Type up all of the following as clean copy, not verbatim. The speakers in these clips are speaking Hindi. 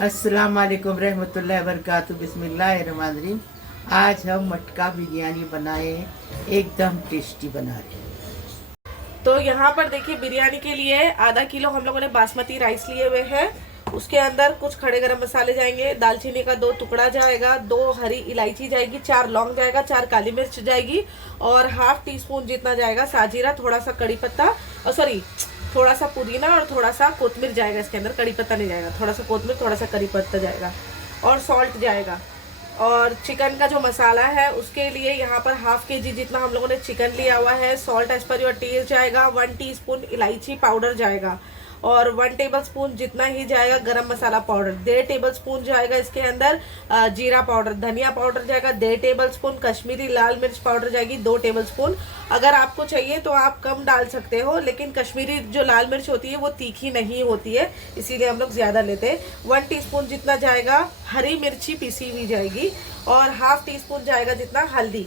अस्सलाम वालेकुम रहमतुल्लाहि व बरकातहू। बिस्मिल्लाहिर्रहमानिर्रहीम। आज हम मटका बिरयानी बनाए, एकदम टेस्टी बना रहे हैं। तो यहाँ पर देखिए, बिरयानी के लिए आधा किलो हम लोगों ने बासमती राइस लिए हुए हैं। उसके अंदर कुछ खड़े गरम मसाले जाएंगे, दालचीनी का 2 टुकड़ा जाएगा, 2 हरी इलायची जाएगी, 4 लौंग जाएगा, 4 काली मिर्च जाएगी और हाफ टी स्पून जितना जाएगा साजीरा, थोड़ा सा कड़ी पत्ता और सॉरी थोड़ा सा पुदीना और थोड़ा सा कोतमीर जाएगा। इसके अंदर कड़ी पत्ता नहीं जाएगा, थोड़ा सा कोतमीर, थोड़ा सा कड़ी पत्ता जाएगा और सॉल्ट जाएगा। और चिकन का जो मसाला है उसके लिए यहाँ पर हाफ केजी जितना हम लोगों ने चिकन लिया हुआ है। Salt as per your taste जाएगा, 1 टीस्पून इलायची पाउडर जाएगा और 1 टेबलस्पून जितना ही जाएगा गरम मसाला पाउडर। 1.5 टेबलस्पून जाएगा इसके अंदर जीरा पाउडर, धनिया पाउडर जाएगा 1.5 टेबलस्पून, कश्मीरी लाल मिर्च पाउडर जाएगी 2 टेबलस्पून। अगर आपको चाहिए तो आप कम डाल सकते हो, लेकिन कश्मीरी जो लाल मिर्च होती है वो तीखी नहीं होती है, इसीलिए हम लोग ज़्यादा लेते हैं। 1 टीस्पून जितना जाएगा हरी मिर्ची पिसी हुई जाएगी और हाफ टी स्पून जाएगा जितना हल्दी।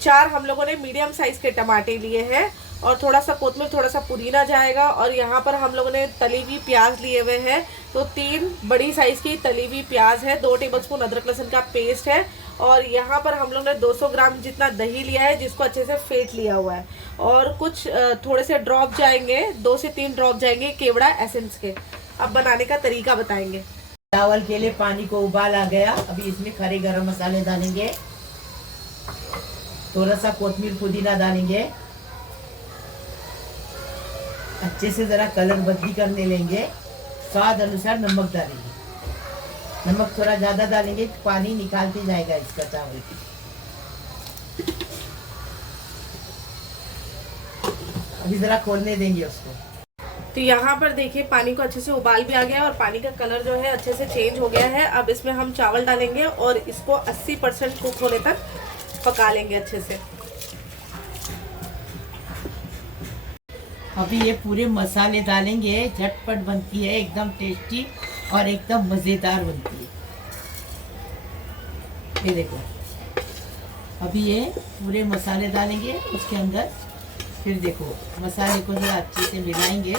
4 हम लोगों ने मीडियम साइज़ के टमाटे लिए हैं और थोड़ा सा कोतमीर, थोड़ा सा पुदीना जाएगा। और यहाँ पर हम लोगों ने तली हुई प्याज लिए हुए हैं, तो 3 बड़ी साइज़ की तली हुई प्याज है, 2 टेबलस्पून अदरक लहसुन का पेस्ट है और यहाँ पर हम लोग ने 200 ग्राम जितना दही लिया है जिसको अच्छे से फेंट लिया हुआ है और कुछ थोड़े से ड्रॉप जाएंगे, 2 से 3 ड्रॉप जाएंगे केवड़ा एसेंस के। अब बनाने का तरीका बताएंगे। चावल के लिए पानी को उबाल आ गया, अभी इसमें खड़े गरम मसाले डालेंगे, थोड़ा सा कोतमीर पुदीना डालेंगे, अच्छे से ज़रा कलर बदली करने लेंगे, स्वाद अनुसार नमक डालेंगे। नमक थोड़ा ज़्यादा डालेंगे, पानी निकालते जाएगा इसका चावल की। अभी ज़रा खोलने देंगे उसको। तो यहाँ पर देखिए पानी को अच्छे से उबाल भी आ गया और पानी का कलर जो है अच्छे से चेंज हो गया है। अब इसमें हम चावल डालेंगे और इसको 80% कुक होने तक पका लेंगे अच्छे से। अभी ये पूरे मसाले डालेंगे, झटपट बनती है, एकदम टेस्टी और एकदम मज़ेदार बनती है। ये देखो, अभी ये पूरे मसाले डालेंगे उसके अंदर, फिर देखो मसाले को जरा अच्छे से मिलाएंगे।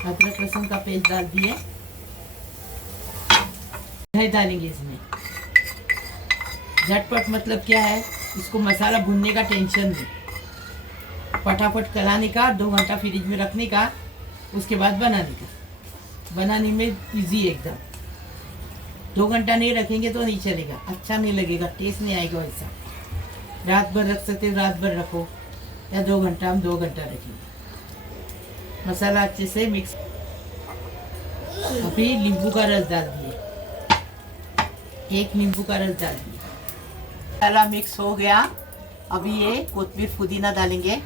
अदरक लहसुन का पेस्ट डाल दिए, दही डालेंगे इसमें। झटपट मतलब क्या है, इसको मसाला भूनने का टेंशन नहीं, फटाफट कराने का, 2 घंटा फ्रिज में रखने का, उसके बाद बनाने का। बनाने में इजी एकदम। 2 घंटा नहीं रखेंगे तो नहीं चलेगा, अच्छा नहीं लगेगा, टेस्ट नहीं आएगा वैसा। रात भर रख सकते हो, रात भर रखो, या 2 घंटा, हम 2 घंटा रखेंगे। मसाला अच्छे से मिक्स। अभी नींबू का रस डाल दिए, 1 नींबू का रस डाल दिए। मसाला मिक्स हो गया, अभी ये कोतमीर पुदीना डालेंगे,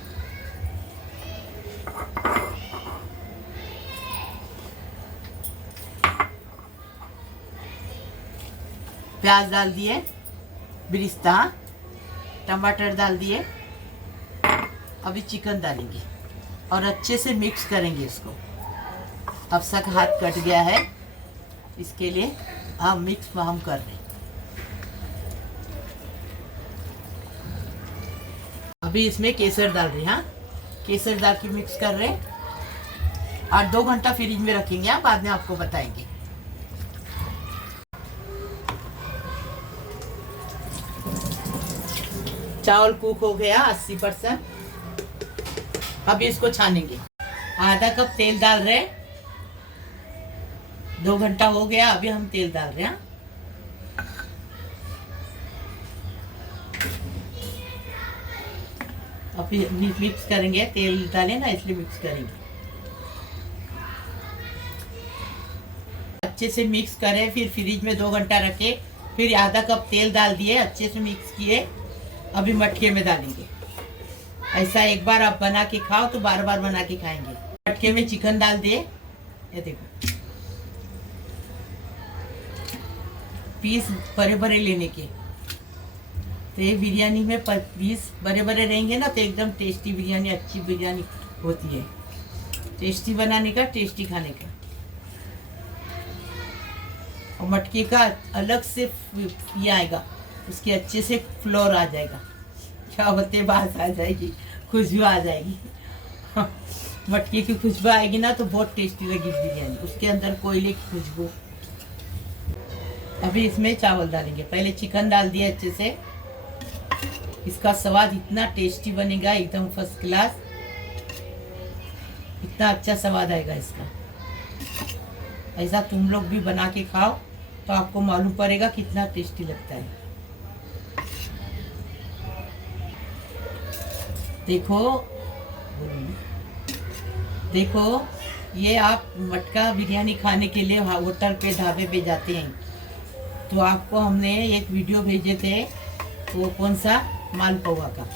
प्याज डाल दिए, बिरिस्ता, टमाटर डाल दिए। अभी चिकन डालेंगे और अच्छे से मिक्स करेंगे इसको। अब तक हाथ कट गया है, इसके लिए हम मिक्स हम कर रहे हैं। अभी इसमें केसर डाल रहे हैं, हाँ केसर डाल के मिक्स कर रहे हैं और 2 घंटा फ्रिज में रखेंगे, हाँ बाद में आपको बताएंगे। चावल कुक हो गया 80%। अभी इसको छानेंगे। आधा कप तेल डाल रहे, 2 घंटा हो गया, अभी हम तेल डाल रहे हैं। अभी मिक्स करेंगे, तेल डालें ना इसलिए मिक्स करेंगे। अच्छे से मिक्स करें, फिर फ्रिज में 2 घंटा रखें, फिर आधा कप तेल डाल दिए, अच्छे से मिक्स किए। अभी मटके में डालेंगे। ऐसा एक बार आप बना के खाओ तो बार बार बना के खाएंगे। मटके में चिकन डाल दिए, ये देखो पीस बड़े बड़े लेने के। तो ये बिरयानी में पीस बड़े बड़े रहेंगे ना तो एकदम टेस्टी बिरयानी, अच्छी बिरयानी होती है। टेस्टी बनाने का, टेस्टी खाने का। और मटके का अलग से ये आएगा, उसके अच्छे से फ्लोर आ जाएगा, क्या बोलते बात आ जाएगी, खुशबू आ जाएगी। मटके की खुशबू आएगी ना तो बहुत टेस्टी लगेगी बिरयानी, उसके अंदर कोयले की खुशबू। अभी इसमें चावल डालेंगे, पहले चिकन डाल दिया अच्छे से। इसका स्वाद इतना टेस्टी बनेगा, एकदम फर्स्ट क्लास, इतना अच्छा स्वाद आएगा इसका। ऐसा तुम लोग भी बना के खाओ तो आपको मालूम पड़ेगा कितना टेस्टी लगता है। देखो देखो, ये आप मटका बिरयानी खाने के लिए होटल पे ढाबे पे जाते हैं तो आपको हमने एक वीडियो भेजे थे, वो कौन सा मालपुआ का,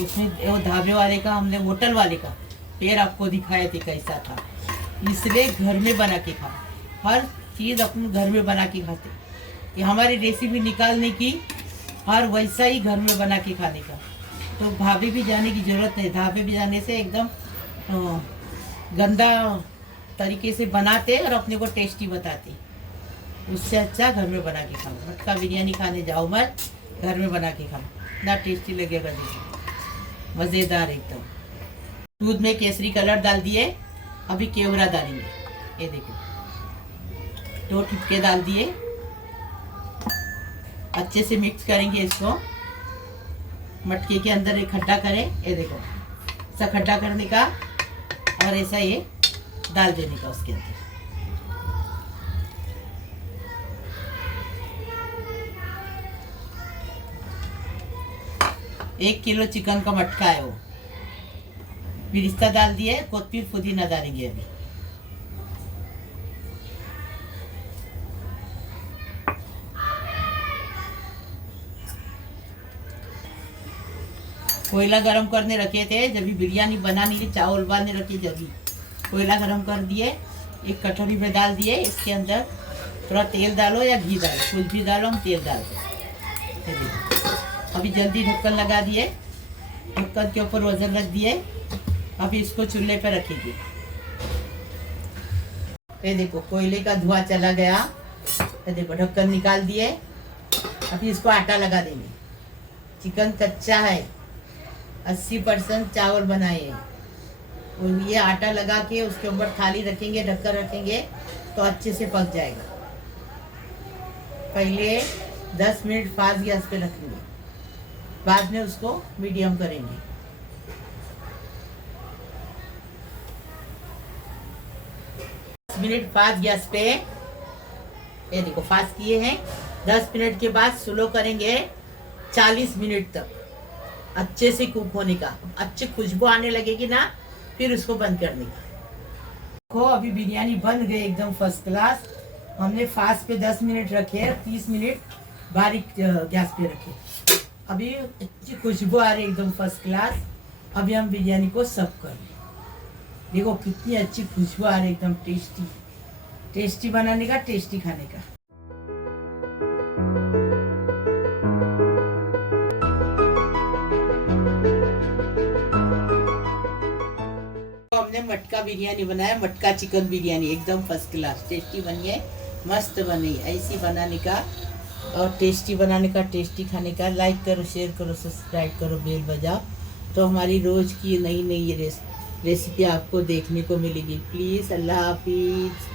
उसमें वो ढाबे वाले का, हमने होटल वाले का पैर आपको दिखाए थे कैसा था। इसलिए घर में बना के खाओ, हर चीज़ अपने घर में बना के खाते। ये हमारी रेसिपी निकालने की और वैसा ही घर में बना के खाने का, तो ढाबे भी जाने की ज़रूरत नहीं। ढाबे भी जाने से एकदम गंदा तरीके से बनाते और अपने को टेस्टी बताते, उससे अच्छा घर में बना के खाओ। मटका बिरयानी खाने जाओ मत, घर में बना के खाओ, इतना टेस्टी लगेगा, देखो मज़ेदार एकदम। दूध में केसरी कलर डाल दिए, अभी केवड़ा डालेंगे, ये देखो 2 टिपके डाल दिए, अच्छे से मिक्स करेंगे इसको। मटके के अंदर एक खड्डा करें, ये देखो ऐसा खड्डा करने का और ऐसा ये डाल देने का उसके अंदर। एक किलो चिकन का मटका है वो। बिरिस्ता डाल दिए, कोतमीर पुदीना डालेंगे अभी। कोयला गरम करने रखे थे, जब भी बिरयानी बनानी थी, चावल उबालने रखे, जब भी कोयला गरम कर दिए, एक कटोरी में डाल दिए। इसके अंदर थोड़ा तेल डालो या घी डालो, कुछ भी डालो, हम तेल डाल दो। अभी जल्दी ढक्कन लगा दिए, ढक्कन के ऊपर वजन रख दिए। अभी इसको चूल्हे पे रखेंगे। ये देखो कोयले का धुआं चला गया, ये देखो ढक्कन निकाल दिए। अभी इसको आटा लगा देंगे। चिकन कच्चा है, 80% चावल बनाए हैं, और ये आटा लगा के उसके ऊपर थाली रखेंगे, ढक्कन रखेंगे तो अच्छे से पक जाएगा। पहले 10 मिनट फास्ट गैस पे रखेंगे, बाद में उसको मीडियम करेंगे। मिनट फास्ट गैस पे, ये देखो फास्ट किए हैं। 10 मिनट के बाद स्लो करेंगे, 40 मिनट तक अच्छे से कुक होने का। अच्छी खुशबू आने लगेगी ना, फिर उसको बंद करने का। देखो अभी बिरयानी बन गई एकदम फर्स्ट क्लास। हमने फास्ट पे 10 मिनट रखे, 30 मिनट बारीक गैस पे रखे। अभी अच्छी खुशबू आ रही एकदम फर्स्ट क्लास। अभी हम बिरयानी को सर्व कर लें। देखो कितनी अच्छी खुशबू आ रही, एकदम टेस्टी। टेस्टी बनाने का, टेस्टी खाने का। तो हमने मटका बिरयानी बनाया, मटका चिकन बिरयानी एकदम फर्स्ट क्लास, टेस्टी बनी है, मस्त बनी। ऐसी बनाने का और टेस्टी बनाने का, टेस्टी खाने का। लाइक करो, शेयर करो, सब्सक्राइब करो, बेल बजाओ, तो हमारी रोज की नई नई रेसिपी आपको देखने को मिलेगी। प्लीज़, अल्लाह हाफिज़।